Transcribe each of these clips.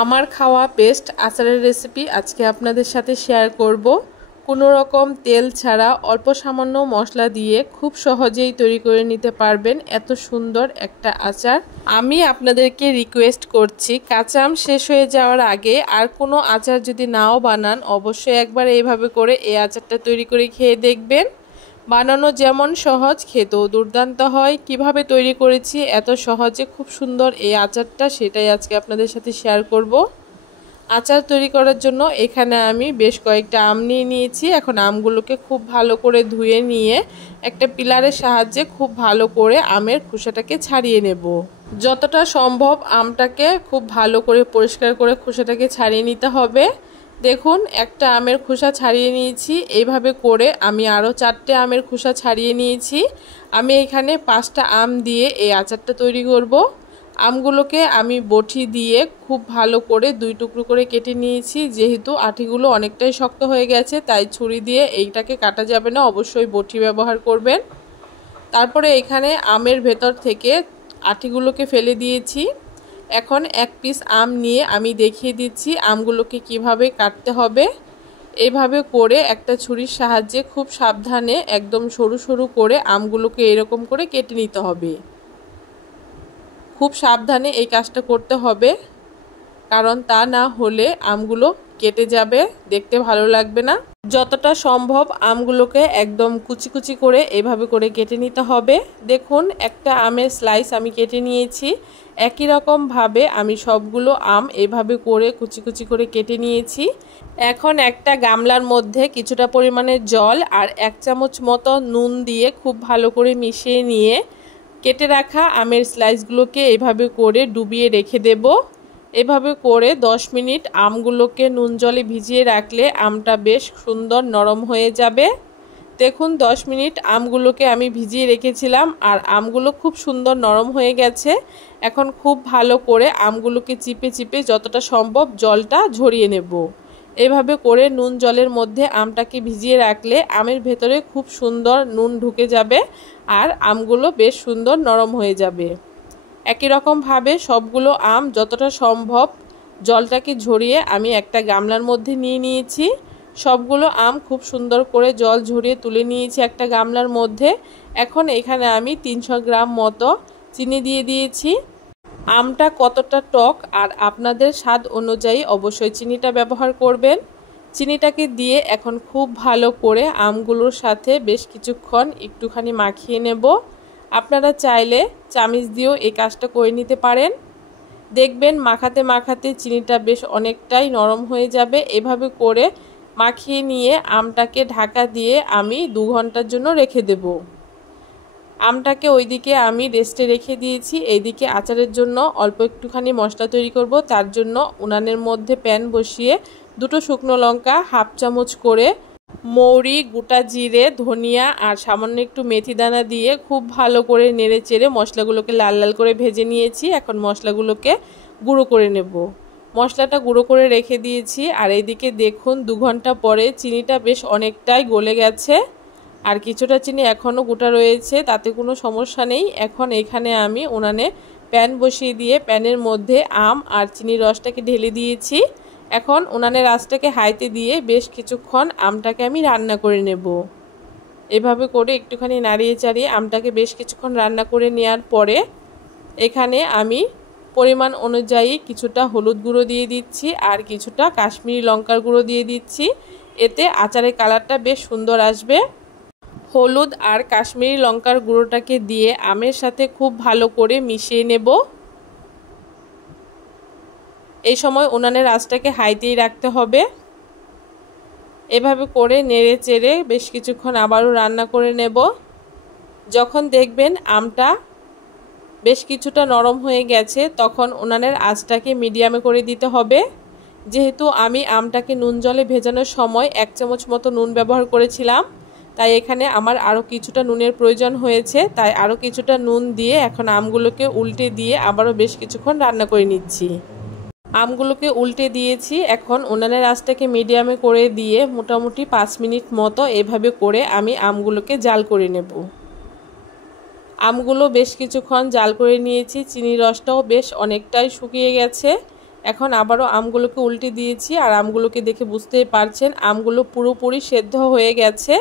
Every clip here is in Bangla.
আমার খাওয়া বেস্ট আচারের রেসিপি আজকে আপনাদের সাথে শেয়ার করব। কোনো রকম তেল ছাড়া অল্প সামান্য মশলা দিয়ে খুব সহজেই তৈরি করে নিতে পারবেন এত সুন্দর একটা আচার। আমি আপনাদেরকে রিকোয়েস্ট করছি, কাঁচা আম শেষ হয়ে যাওয়ার আগে আর কোনো আচার যদি নাও বানান, অবশ্যই একবার এইভাবে করে এই আচারটা তৈরি করে খেয়ে দেখবেন। বানানো যেমন সহজ, খেতেও দুর্দান্ত হয়। কিভাবে তৈরি করেছি এত সহজে খুব সুন্দর এই আচারটা, সেটাই আজকে আপনাদের সাথে শেয়ার করব। আচার তৈরি করার জন্য এখানে আমি বেশ কয়েকটা আম নিয়ে নিয়েছি। এখন আমগুলোকে খুব ভালো করে ধুয়ে নিয়ে একটা পিলারের সাহায্যে খুব ভালো করে আমের খোসাটাকে ছাড়িয়ে নেব। যতটা সম্ভব আমটাকে খুব ভালো করে পরিষ্কার করে খোসাটাকে ছাড়িয়ে নিতে হবে। দেখুন, একটা আমের খোসা ছাড়িয়ে নিয়েছি। এইভাবে করে আমি আরও 4টে আমের খোসা ছাড়িয়ে নিয়েছি। আমি এখানে 5টা আম দিয়ে এই আচারটা তৈরি করব। আমগুলোকে আমি বটি দিয়ে খুব ভালো করে 2 টুকরো করে কেটে নিয়েছি। যেহেতু আটিগুলো অনেকটাই শক্ত হয়ে গেছে, তাই ছুরি দিয়ে এইটাকে কাটা যাবে না, অবশ্যই বটি ব্যবহার করবেন। তারপরে এখানে আমের ভেতর থেকে আটিগুলোকে ফেলে দিয়েছি। এখন এক পিস আম নিয়ে আমি দেখিয়ে দিচ্ছি আমগুলোকে কিভাবে কাটতে হবে। এইভাবে করে একটা ছুরির সাহায্যে খুব সাবধানে একদম সরু সরু করে আমগুলোকে এরকম করে কেটে নিতে হবে। খুব সাবধানে এই কাজটা করতে হবে, কারণ তা না হলে আমগুলো কেটে যাবে, দেখতে ভালো লাগবে না। যতটা সম্ভব আমগুলোকে একদম কুচি কুচি করে এভাবে করে কেটে নিতে হবে। দেখুন, একটা আমের স্লাইস আমি কেটে নিয়েছি। একই রকম ভাবে আমি সবগুলো আম এভাবে করে কুচি কুচি করে কেটে নিয়েছি। এখন একটা গামলার মধ্যে কিছুটা পরিমাণে জল আর 1 চামচ মতো নুন দিয়ে খুব ভালো করে মিশিয়ে নিয়ে কেটে রাখা আমের স্লাইসগুলোকে এভাবে করে ডুবিয়ে রেখে দেব। এভাবে করে 10 মিনিট আমগুলোকে নুন জলে ভিজিয়ে রাখলে আমটা বেশ সুন্দর নরম হয়ে যাবে। দেখুন, 10 মিনিট আমগুলোকে আমি ভিজিয়ে রেখেছিলাম আর আমগুলো খুব সুন্দর নরম হয়ে গেছে। এখন খুব ভালো করে আমগুলোকে চিপে চিপে যতটা সম্ভব জলটা ঝরিয়ে নেব। এভাবে করে নুন জলের মধ্যে আমটাকে ভিজিয়ে রাখলে আমের ভেতরে খুব সুন্দর নুন ঢুকে যাবে আর আমগুলো বেশ সুন্দর নরম হয়ে যাবে। একই রকমভাবে সবগুলো আম যতটা সম্ভব জলটাকে ঝরিয়ে আমি একটা গামলার মধ্যে নিয়ে নিয়েছি। সবগুলো আম খুব সুন্দর করে জল ঝরিয়ে তুলে নিয়েছি একটা গামলার মধ্যে। এখন এখানে আমি 300 গ্রাম মতো চিনি দিয়ে দিয়েছি। আমটা কতটা টক আর আপনাদের স্বাদ অনুযায়ী অবশ্যই চিনিটা ব্যবহার করবেন। চিনিটাকে দিয়ে এখন খুব ভালো করে আমগুলোর সাথে বেশ কিছুক্ষণ একটুখানি মাখিয়ে নেব। আপনারা চাইলে চামিচ দিয়েও এই কাজটা করে নিতে পারেন। দেখবেন মাখাতে মাখাতে চিনিটা বেশ অনেকটাই নরম হয়ে যাবে। এভাবে করে মাখিয়ে নিয়ে আমটাকে ঢাকা দিয়ে আমি 2 ঘন্টার জন্য রেখে দেব। আমটাকে ওইদিকে আমি রেস্টে রেখে দিয়েছি। এইদিকে আচারের জন্য অল্প একটুখানি মশলা তৈরি করব। তার জন্য উনানের মধ্যে প্যান বসিয়ে 2টো শুকনো লঙ্কা, 1/2 চামচ করে মৌরি, গোটা জিরে, ধনিয়া আর সামান্য একটু মেথি দানা দিয়ে খুব ভালো করে নেড়ে চেড়ে মশলাগুলোকে লাল লাল করে ভেজে নিয়েছি। এখন মশলাগুলোকে গুঁড়ো করে নেব। মশলাটা গুঁড়ো করে রেখে দিয়েছি। আর এইদিকে দেখুন, 2 ঘন্টা পরে চিনিটা বেশ অনেকটাই গলে গেছে আর কিছুটা চিনি এখনও গোটা রয়েছে, তাতে কোনো সমস্যা নেই। এখন এখানে আমি উনানে প্যান বসিয়ে দিয়ে প্যানের মধ্যে আম আর চিনির রসটাকে ঢেলে দিয়েছি। এখন উনানের আঁচটাকে হাইতে দিয়ে বেশ কিছুক্ষণ আমটাকে আমি রান্না করে নেব। এভাবে করে একটুখানি নাড়িয়ে চাড়িয়ে আমটাকে বেশ কিছুক্ষণ রান্না করে নেওয়ার পরে এখানে আমি পরিমাণ অনুযায়ী কিছুটা হলুদ গুঁড়ো দিয়ে দিচ্ছি আর কিছুটা কাশ্মীরি লঙ্কার গুঁড়ো দিয়ে দিচ্ছি। এতে আচারের কালারটা বেশ সুন্দর আসবে। হলুদ আর কাশ্মীরি লঙ্কার গুঁড়োটাকে দিয়ে আমের সাথে খুব ভালো করে মিশিয়ে নেব। এই সময় উনানের আঁচটাকে হাইতেই রাখতে হবে। এভাবে করে নেড়ে চেড়ে বেশ কিছুক্ষণ আবারও রান্না করে নেব। যখন দেখবেন আমটা বেশ কিছুটা নরম হয়ে গেছে, তখন উনানের আঁচটাকে মিডিয়ামে করে দিতে হবে। যেহেতু আমি আমটাকে নুন জলে ভেজানোর সময় 1 চামচ মতো নুন ব্যবহার করেছিলাম, তাই এখানে আমার আরও কিছুটা নুনের প্রয়োজন হয়েছে। তাই আরও কিছুটা নুন দিয়ে এখন আমগুলোকে উল্টে দিয়ে আবারও বেশ কিছুক্ষণ রান্না করে নিচ্ছি। আমগুলোকে উল্টে দিয়েছি। এখন উনানের আঁচটাকে মিডিয়ামে করে দিয়ে মোটামুটি 5 মিনিট মতো এভাবে করে আমি আমগুলোকে জাল করে নেব। আমগুলো বেশ কিছুক্ষণ জাল করে নিয়েছি। চিনির রসটাও বেশ অনেকটাই শুকিয়ে গেছে। এখন আবারও আমগুলোকে উল্টে দিয়েছি আর আমগুলোকে দেখে বুঝতেই পারছেন আমগুলো পুরোপুরি সেদ্ধ হয়ে গেছে।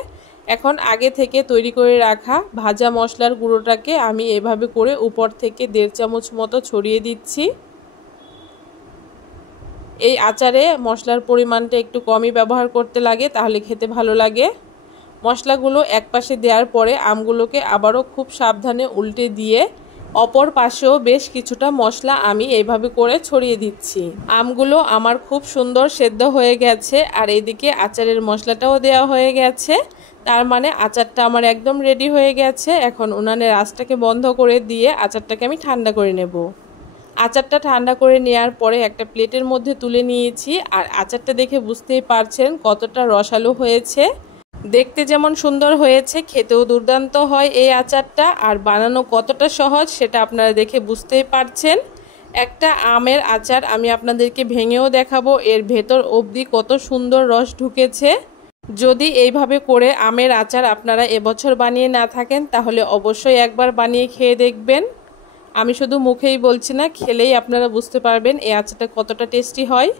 এখন আগে থেকে তৈরি করে রাখা ভাজা মশলার গুঁড়োটাকে আমি এভাবে করে উপর থেকে 1.5 চামচ মতো ছড়িয়ে দিচ্ছি। এই আচারে মশলার পরিমাণটা একটু কমই ব্যবহার করতে লাগে, তাহলে খেতে ভালো লাগে। মশলাগুলো এক পাশে দেওয়ার পরে আমগুলোকে আবারও খুব সাবধানে উল্টে দিয়ে অপর পাশেও বেশ কিছুটা মশলা আমি এইভাবে করে ছড়িয়ে দিচ্ছি। আমগুলো আমার খুব সুন্দর সেদ্ধ হয়ে গেছে আর এদিকে আচারের মশলাটাও দেওয়া হয়ে গেছে। তার মানে আচারটা আমার একদম রেডি হয়ে গেছে। এখন উনানের আঁচটাকে বন্ধ করে দিয়ে আচারটাকে আমি ঠান্ডা করে নেব। আচারটা ঠান্ডা করে নেওয়ার পরে একটা প্লেটের মধ্যে তুলে নিয়েছি আর আচারটা দেখে বুঝতেই পারছেন কতটা রসালো হয়েছে। দেখতে যেমন সুন্দর হয়েছে, খেতেও দুর্দান্ত হয় এই আচারটা। আর বানানো কতটা সহজ সেটা আপনারা দেখে বুঝতেই পারছেন। একটা আমের আচার আমি আপনাদেরকে ভেঙেও দেখাবো, এর ভেতর অবধি কত সুন্দর রস ঢুকেছে। যদি এইভাবে করে আমের আচার আপনারা এবছর বানিয়ে না থাকেন তাহলে অবশ্যই একবার বানিয়ে খেয়ে দেখবেন। আমি শুধু মুখেই বলছি না, খেলেই আপনারা বুঝতে পারবেন এই আচারটা কতটা টেস্টি হয়।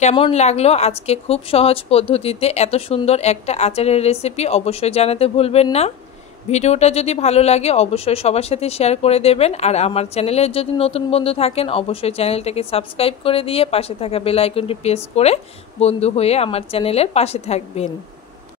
কেমন লাগলো আজকে খুব সহজ পদ্ধতিতে এত সুন্দর একটা আচারের রেসিপি অবশ্যই জানাতে ভুলবেন না। ভিডিওটা যদি ভালো লাগে অবশ্যই সবার সাথে শেয়ার করে দেবেন। আর আমার চ্যানেলের যদি নতুন বন্ধু থাকেন অবশ্যই চ্যানেলটাকে সাবস্ক্রাইব করে দিয়ে পাশে থাকা বেল আইকনটি প্রেস করে বন্ধু হয়ে আমার চ্যানেলের পাশে থাকবেন।